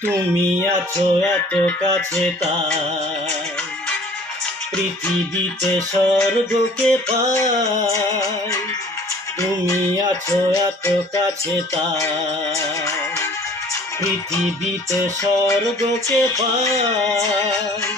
তুমি আছো এত কাছে তাই, পৃথিবীতে স্বর্গকে পাই। তুমি আছো এত কাছে তাই, পৃথিবীতে স্বর্গকে পাই।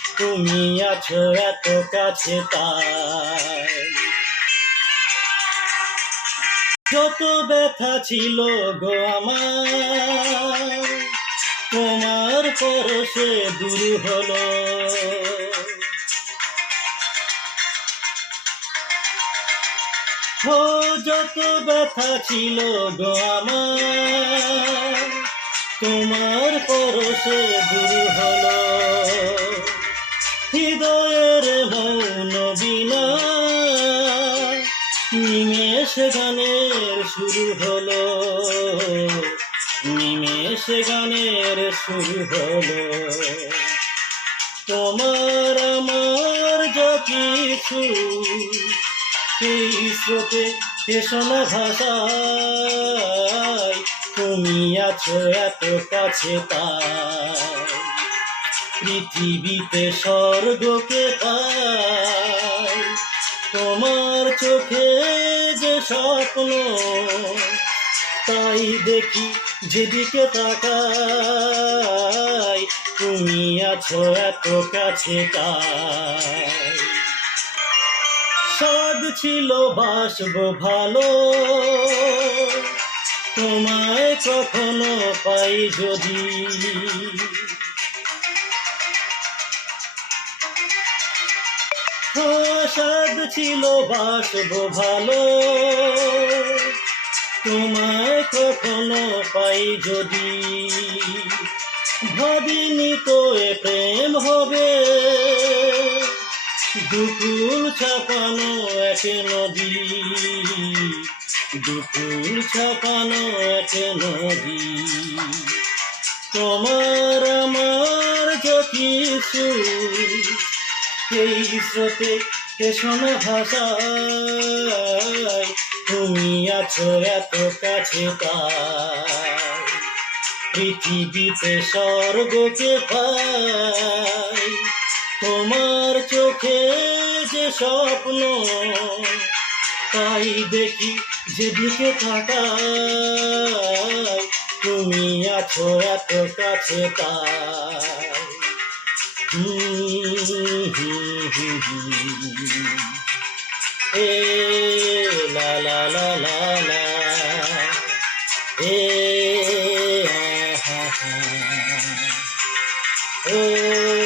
তুমি আছো এত কাছে তাই। যত ব্যথা ছিল গো আমার, তোমার পরশে দূর হলো। হো যত ব্যথা ছিল গো আমার, তোমার পরশে দূর হলো। হৃদয়ের মৌন বিনা। নিমেষ গানের শুরু হলো। নিমেষ গানের শুরু হলো। তোমার আমার যা কিছু, এই স্রোতে এসনা ভাষায় তুমি আছো এত কাছে তাই পৃথিবীতে স্বর্গকে পাই। তোমার চোখে যে স্বপ্ন, তাই দেখি যেদিকে তাকাই। তুমি আছো এত কাছে তাই। ছিল বাসব ভালো, তোমায় কখনো পাই যদি। স্বাদ ছিল বাসব ভালো। তোমায় কখনো পাই যদি। ভাবিনি তো এ প্রেম হবে। দুকুল ছাপানো এক নদী। দুকুল ছাপানো এক নদী। তোমার আমার যা কিছু এই স্রোতে শোনা ভাষায় তুমি আছো এত কাছে তাই। পৃথিবীতে স্বর্গকে পাই তোমার চোখে যে স্বপ্ন তাই দেখি যেদিকে তাকাই তুমি আছো এত কাছে তাই। হুম, Eh, la la la la la. Hey, ah, ah, ah.